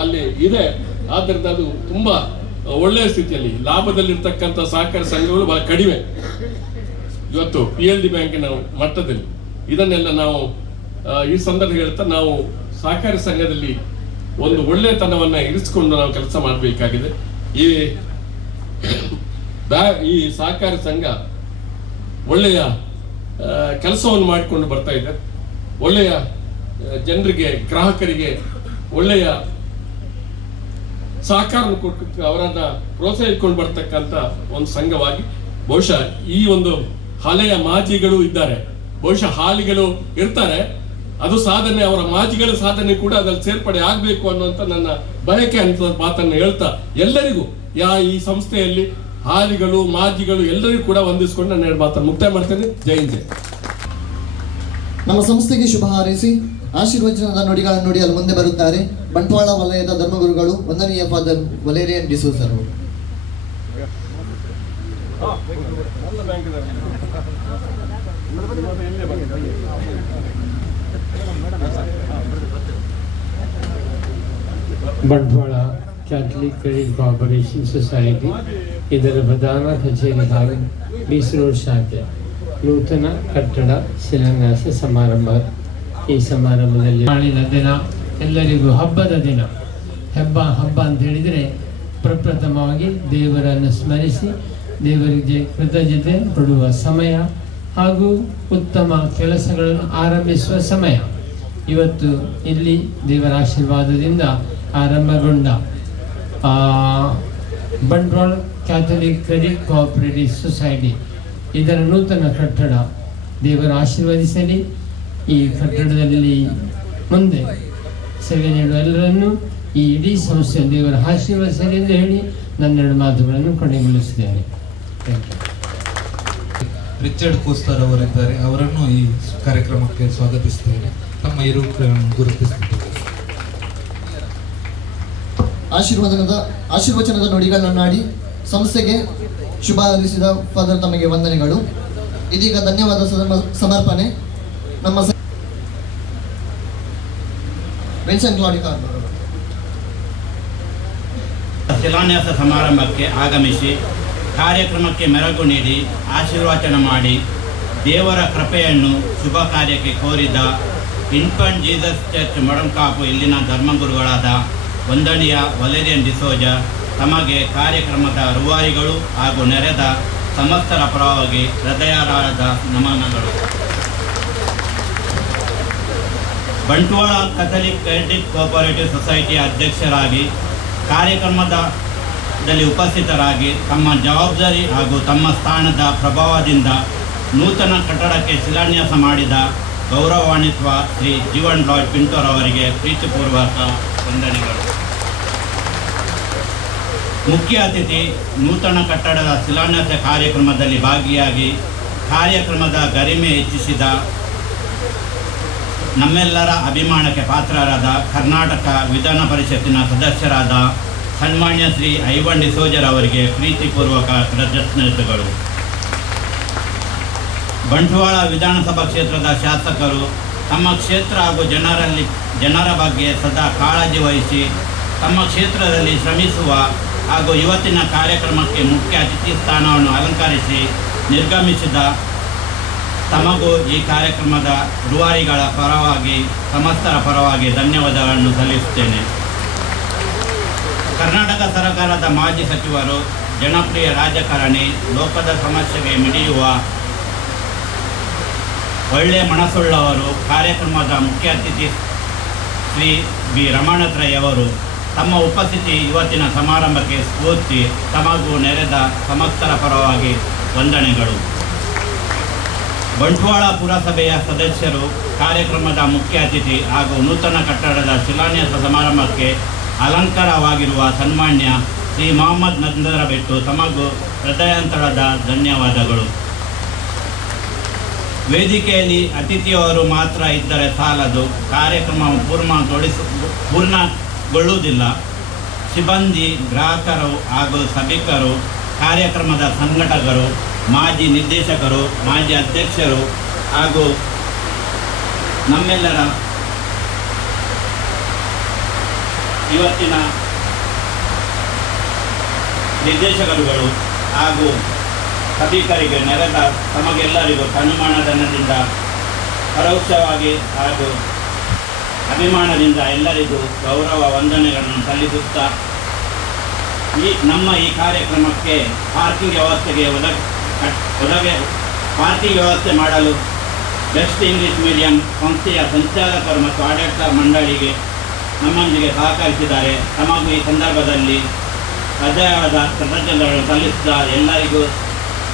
ಅಲ್ಲಿ ಇದೆ, ಆದ್ದರಿಂದ ಅದು ತುಂಬಾ ಒಳ್ಳೆಯ ಸ್ಥಿತಿಯಲ್ಲಿ. ಲಾಭದಲ್ಲಿರ್ತಕ್ಕಂಥ ಸಹಕಾರ ಸಂಘಗಳು ಬಹಳ ಕಡಿಮೆ. ಇವತ್ತು ಪಿ ಎಲ್ ಡಿ ಬ್ಯಾಂಕಿನ ಮಟ್ಟದಲ್ಲಿ. ಇದನ್ನೆಲ್ಲ ನಾವು ಈ ಸಂದರ್ಭ ಹೇಳ್ತಾ ನಾವು ಸಹಕಾರಿ ಸಂಘದಲ್ಲಿ ಒಂದು ಒಳ್ಳೆತನವನ್ನ ಇರಿಸಿಕೊಂಡು ನಾವು ಕೆಲಸ ಮಾಡಬೇಕಾಗಿದೆ. ಈ ಬ್ಯಾ- ಈ ಸಹಕಾರ ಸಂಘ ಒಳ್ಳೆಯ ಕೆಲಸವನ್ನು ಮಾಡಿಕೊಂಡು ಬರ್ತಾ ಇದೆ. ಒಳ್ಳೆಯ ಜನರಿಗೆ, ಗ್ರಾಹಕರಿಗೆ ಒಳ್ಳೆಯ ಸಹಕಾರವನ್ನು ಕೊಟ್ಟು ಅವರನ್ನ ಪ್ರೋತ್ಸಾಹಿಸಿಕೊಂಡು ಬರ್ತಕ್ಕಂಥ ಒಂದು ಸಂಘವಾಗಿ ಬಹುಶಃ ಈ ಒಂದು ಹಳೆಯ ಮಾಜಿಗಳು ಇದ್ದಾರೆ. ಬಹುಶಃ ಹಾಲಿಗಳು ಇರ್ತಾರೆ. ಅದು ಸಾಧನೆ, ಅವರ ಮಾಜಿಗಳ ಸಾಧನೆ ಕೂಡ ಅದ್ರಲ್ಲಿ ಸೇರ್ಪಡೆ ಆಗಬೇಕು ಅನ್ನುವಂಥ ನನ್ನ ಬಯಕೆ ಅಂತ ಮಾತನ್ನು ಹೇಳ್ತಾ ಎಲ್ಲರಿಗೂ ಯಾ ಈ ಸಂಸ್ಥೆಯಲ್ಲಿ ಹಾಲಿಗಳು ಮಾಜಿಗಳು ಎಲ್ಲರಿಗೂ ಕೂಡ ವಂದಿಸಿಕೊಂಡು ನಾನು ಎರಡು ಮಾತನ್ನು ಮುಕ್ತಾಯ ಮಾಡ್ತೇನೆ. ಜೈ ಹಿಂದ್. ಜೈ ನಮ್ಮ ಸಂಸ್ಥೆಗೆ ಶುಭ ಹಾರೈಸಿ ಆಶೀರ್ವಚನದ ನುಡಿಗಳನ್ನು ಅಲ್ಲಿ ಮುಂದೆ ಬರುತ್ತಾರೆ. ಬಂಟ್ವಾಳ ವಲಯದ ಧರ್ಮಗುರುಗಳು ಒಂದನೆಯ ಫಾದರ್ ವಲೇರಿಯನ್ ಡಿಸೋಸರ್ ಅವರು. Bantwal Catholic credit corporation society ಇದರ ಪ್ರಧಾನ ಕಚೇರಿ ಬೀಸ್ ರೋಡ್ ಶಾಖೆ. ನೂತನ ಕಟ್ಟಡ ಶಿಲಾನ್ಯಾಸ ಸಮಾರಂಭ. ಈ ಸಮಾರಂಭದಲ್ಲಿ ನಾಳಿನ ದಿನ ಎಲ್ಲರಿಗೂ ಹಬ್ಬದ ದಿನ. ಹಬ್ಬ ಹಬ್ಬ ಅಂತ ಹೇಳಿದರೆ ಪ್ರಪ್ರಥಮವಾಗಿ ದೇವರನ್ನು ಸ್ಮರಿಸಿ ದೇವರಿಗೆ ಕೃತಜ್ಞತೆ ಕೊಡುವ ಸಮಯ ಹಾಗೂ ಉತ್ತಮ ಕೆಲಸಗಳನ್ನು ಆರಂಭಿಸುವ ಸಮಯ. ಇವತ್ತು ಇಲ್ಲಿ ದೇವರ ಆಶೀರ್ವಾದದಿಂದ ಆರಂಭಗೊಂಡ Bantwal Catholic credit cooperative society. ಇದರ ನೂತನ ಕಟ್ಟಡ ದೇವರ ಆಶೀರ್ವದಿಸಲಿ. ಈ ಕಟ್ಟಡದಲ್ಲಿ ಮುಂದೆ ಸೇವೆ ನೀಡುವ ಎಲ್ಲರನ್ನು ಈ ಇಡೀ ಸಂಸ್ಥೆ ದೇವರ ಆಶೀರ್ವದಿಸಲಿ ಎಂದು ಹೇಳಿ ನನ್ನೆರಡು ಮಾತುಗಳನ್ನು ಕೊನೆಗೊಳಿಸಿದ್ದೇನೆ. ಥ್ಯಾಂಕ್ ಯು ರಿಚರ್ಡ್ ಕೋಸ್ತರ್ ಅವರಿದ್ದಾರೆ. ಅವರನ್ನು ಈ ಕಾರ್ಯಕ್ರಮಕ್ಕೆ ಸ್ವಾಗತಿಸ್ತೇನೆ ತಮ್ಮ ಇರುವ ಗುರುತಿಸುತ್ತೇವೆ ಆಶೀರ್ವಾದನದ ಆಶೀರ್ವಚನದ ನುಡಿಗಳನ್ನಾಡಿ ಸಂಸ್ಥೆಗೆ ಶುಭ ಹಾರೈಸಿದ ಫಾದರ್ ತಮಗೆ ವಂದನೆಗಳು. ಇದೀಗ ಧನ್ಯವಾದ ಸಮರ್ಪಣೆ. ನಮ್ಮ ವಿನ್ಸೆಂಟ್ ಶಿಲಾನ್ಯಾಸ ಸಮಾರಂಭಕ್ಕೆ ಆಗಮಿಸಿ ಕಾರ್ಯಕ್ರಮಕ್ಕೆ ಮೆರಗು ನೀಡಿ ಆಶೀರ್ವಚನ ಮಾಡಿ ದೇವರ ಕೃಪೆಯನ್ನು ಶುಭ ಕಾರ್ಯಕ್ಕೆ ಕೋರಿದ ಇನ್ಫಂಟ್ ಜೀಸಸ್ ಚರ್ಚ್ ಮೊಡಂಕಾಪು ಇಲ್ಲಿನ ಧರ್ಮಗುರುಗಳಾದ ವಂದನೀಯ ವಲೇರಿಯನ್ ಡಿಸೋಜ, ತಮಗೆ ಕಾರ್ಯಕ್ರಮದ ರೂವಾರಿಗಳು ಹಾಗೂ ನೆರೆದ ಸಮಸ್ತರ ಪರವಾಗಿ ಹೃದಯಾರಾಧ ನಮನಗಳು. ಬಂಟ್ವಾಳ ಕಥಲಿಕ್ ಕ್ರೆಡಿಟ್ ಕೋಪರೇಟಿವ್ ಸೊಸೈಟಿಯ ಅಧ್ಯಕ್ಷರಾಗಿ ಕಾರ್ಯಕ್ರಮದಲ್ಲಿ ಉಪಸ್ಥಿತರಾಗಿ ತಮ್ಮ ಜವಾಬ್ದಾರಿ ಹಾಗೂ ತಮ್ಮ ಸ್ಥಾನದ ಪ್ರಭಾವದಿಂದ ನೂತನ ಕಟ್ಟಡಕ್ಕೆ ಶಿಲಾನ್ಯಾಸ ಮಾಡಿದ ಗೌರವಾನ್ವಿತ್ವ ಶ್ರೀ ಜೀವನ್ ರಾಯ್ ಪಿಂಟೋರ್ ಅವರಿಗೆ ಪ್ರೀತಿಪೂರ್ವಕ ವಂದನೆಗಳು. ಮುಖ್ಯ ಅತಿಥಿ, ನೂತನ ಕಟ್ಟಡದ ಶಿಲಾನ್ಯಾಸ ಕಾರ್ಯಕ್ರಮದಲ್ಲಿ ಭಾಗಿಯಾಗಿ ಕಾರ್ಯಕ್ರಮದ ಗರಿಮೆ ಹೆಚ್ಚಿಸಿದ ನಮ್ಮೆಲ್ಲರ ಅಭಿಮಾನಕ್ಕೆ ಪಾತ್ರರಾದ ಕರ್ನಾಟಕ ವಿಧಾನ ಪರಿಷತ್ತಿನ ಸದಸ್ಯರಾದ ಸನ್ಮಾನ್ಯ ಶ್ರೀ ಐವನ್ ಡಿಸೋಜರ್ ಅವರಿಗೆ ಪ್ರೀತಿಪೂರ್ವಕ ಕೃತಜ್ಞತೆಗಳು. ಬಂಟ್ವಾಳ ವಿಧಾನಸಭಾ ಕ್ಷೇತ್ರದ ಶಾಸಕರು ತಮ್ಮ ಕ್ಷೇತ್ರ ಹಾಗೂ ಜನರಲ್ಲಿ, ಜನರ ಬಗ್ಗೆ ಸದಾ ಕಾಳಜಿ ವಹಿಸಿ ತಮ್ಮ ಕ್ಷೇತ್ರದಲ್ಲಿ ಶ್ರಮಿಸುವ ಹಾಗೂ ಇವತ್ತಿನ ಕಾರ್ಯಕ್ರಮಕ್ಕೆ ಮುಖ್ಯ ಅತಿಥಿ ಸ್ಥಾನವನ್ನು ಅಲಂಕರಿಸಿ ನಿರ್ಗಮಿಸಿದ ತಮಗೂ ಈ ಕಾರ್ಯಕ್ರಮದ ರೂವಾರಿಗಳ ಪರವಾಗಿ, ಸಮಸ್ತರ ಪರವಾಗಿ ಧನ್ಯವಾದಗಳನ್ನು ಸಲ್ಲಿಸುತ್ತೇನೆ. ಕರ್ನಾಟಕ ಸರ್ಕಾರದ ಮಾಜಿ ಸಚಿವರು, ಜನಪ್ರಿಯ ರಾಜಕಾರಣಿ, ಲೋಕದ ಸಮಸ್ಯೆಗೆ ಮಿಡಿಯುವ ಒಳ್ಳೆಯ ಮನಸ್ಸುಳ್ಳವರು, ಕಾರ್ಯಕ್ರಮದ ಮುಖ್ಯ ಅತಿಥಿ ಶ್ರೀ ಬಿ ರಮಣತ್ರಯ್ ಅವರು. ತಮ್ಮ ಉಪಸ್ಥಿತಿ ಇವತ್ತಿನ ಸಮಾರಂಭಕ್ಕೆ ಸ್ಫೂರ್ತಿ, ತಮಗೂ ನೆರೆದ ಸಮಸ್ತರ ಪರವಾಗಿ ವಂದನೆಗಳು. ಬಂಟ್ವಾಳ ಪುರಸಭೆಯ ಸದಸ್ಯರು, ಕಾರ್ಯಕ್ರಮದ ಮುಖ್ಯ ಅತಿಥಿ ಹಾಗೂ ನೂತನ ಕಟ್ಟಡದ ಶಿಲಾನ್ಯಾಸ ಸಮಾರಂಭಕ್ಕೆ ಅಲಂಕಾರವಾಗಿರುವ ಸನ್ಮಾನ್ಯ ಶ್ರೀ ಮೊಹಮ್ಮದ್ ನಂದರ ಬಿಟ್ಟು ತಮಗೂ ಹೃದಯಾಂತರದ ಧನ್ಯವಾದಗಳು. ವೇದಿಕೆಯಲ್ಲಿ ಅತಿಥಿಯವರು ಮಾತ್ರ ಇದ್ದರೆ ಸಾಲದು. ಕಾರ್ಯಕ್ರಮ ಪೂರ್ಣಗೊಳಿಸ ಪೂರ್ಣಗೊಳ್ಳುವುದಿಲ್ಲ ಸಿಬ್ಬಂದಿ, ಗ್ರಾಹಕರು ಹಾಗೂ ಸಭಿಕರು, ಕಾರ್ಯಕ್ರಮದ ಸಂಘಟಕರು, ಮಾಜಿ ನಿರ್ದೇಶಕರು, ಮಾಜಿ ಅಧ್ಯಕ್ಷರು ಹಾಗೂ ನಮ್ಮೆಲ್ಲರ ಇವತ್ತಿನ ನಿರ್ದೇಶಕರುಗಳು ಹಾಗೂ ಸಭಿಕರಿಗೆ ನೆರೆದ ತಮಗೆಲ್ಲರಿಗೂ ಸನ್ಮಾನಧನದಿಂದ ಪರೋಕ್ಷವಾಗಿ ಹಾಗೂ ಅಭಿಮಾನದಿಂದ ಎಲ್ಲರಿಗೂ ಗೌರವ ವಂದನೆಗಳನ್ನು ಸಲ್ಲಿಸುತ್ತಾ ಈ ನಮ್ಮ ಈ ಕಾರ್ಯಕ್ರಮಕ್ಕೆ ಪಾರ್ಕಿಂಗ್ ವ್ಯವಸ್ಥೆಗೆ ಒದಗ ಒದಗೆ ಪಾರ್ಕಿಂಗ್ ವ್ಯವಸ್ಥೆ ಮಾಡಲು ಬೆಸ್ಟ್ ಇಂಗ್ಲಿಷ್ ಮೀಡಿಯಂ ಸಂಸ್ಥೆಯ ಸಂಚಾಲಕರು ಮತ್ತು ಆಡಳಿತ ಮಂಡಳಿಗೆ ನಮ್ಮೊಂದಿಗೆ ಸಹಕರಿಸಿದ್ದಾರೆ. ತಮಗೂ ಈ ಸಂದರ್ಭದಲ್ಲಿ ಹೃದಯದ ಕೃತಜ್ಞತೆಗಳನ್ನು ಸಲ್ಲಿಸುತ್ತಾ ಎಲ್ಲರಿಗೂ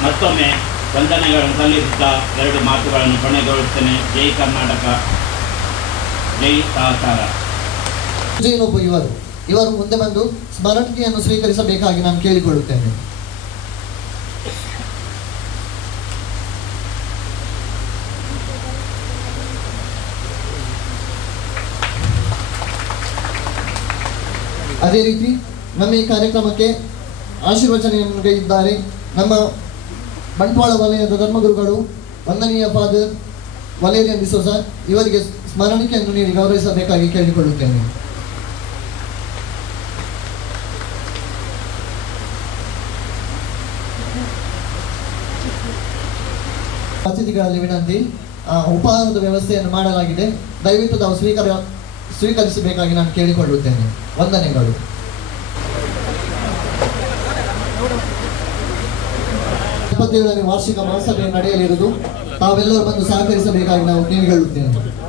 ಮತ್ತೊಮ್ಮೆ ವಂದನೆಗಳನ್ನು ಸಲ್ಲಿಸುತ್ತಾ ಎರಡು ಮಾತುಗಳನ್ನು ಕೊನೆಗೊಳಿಸುತ್ತೇನೆ. ಜೈ ಕರ್ನಾಟಕ. ಜೈ ಇವರು ಇವರು ಮುಂದೆ ಬಂದು ಸ್ಮರಣಿಕೆಯನ್ನು ಸ್ವೀಕರಿಸಬೇಕಾಗಿ ನಾನು ಕೇಳಿಕೊಳ್ಳುತ್ತೇನೆ. ಅದೇ ರೀತಿ ನಮ್ಮ ಈ ಕಾರ್ಯಕ್ರಮಕ್ಕೆ ಆಶೀರ್ವಚನೆಯನ್ನು ಕೈದಿದ್ದಾರೆ ನಮ್ಮ ಬಂಟ್ವಾಳ ವಲಯದ ಧರ್ಮಗುರುಗಳು, ವಂದನೀಯ ಫಾದರ್ ವಲೇರಿಯನ್ ಡಿಸೋಸ ಇವರಿಗೆ ಸ್ಮರಣಿಕೆಯನ್ನು ನೀವು ಗೌರವಿಸಬೇಕಾಗಿ ಕೇಳಿಕೊಳ್ಳುತ್ತೇನೆ. ಅತಿಥಿಗಳಲ್ಲಿ ವಿನಂತಿ ಉಪಹಾರದ ವ್ಯವಸ್ಥೆಯನ್ನು ಮಾಡಲಾಗಿದೆ. ದಯವಿಟ್ಟು ತಾವು ಸ್ವೀಕಾರ, ಸ್ವೀಕರಿಸಬೇಕಾಗಿ ನಾನು ಕೇಳಿಕೊಳ್ಳುತ್ತೇನೆ. ವಂದನೆಗಳು. ಇಪ್ಪತ್ತೇಳನೇ ವಾರ್ಷಿಕ ಮಹಾಸಭೆ ನಡೆಯಲಿರುವುದು. ತಾವೆಲ್ಲರೂ ಬಂದು ಸಹಕರಿಸಬೇಕಾಗಿ ನಾವು ಕೇಳಿಕೊಳ್ಳುತ್ತೇನೆ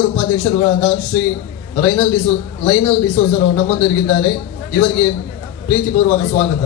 ಫೌಂಡರ್ ಉಪಾಧ್ಯಕ್ಷರುಗಳಾದ ಶ್ರೀ ರೈನಲ್ ಡಿಸೋ ಲೈನಲ್ ಡಿಸೋಸರು ನಮ್ಮೊಂದಿಗಿದ್ದಾರೆ. ಇವರಿಗೆ ಪ್ರೀತಿಪೂರ್ವಕ ಸ್ವಾಗತ.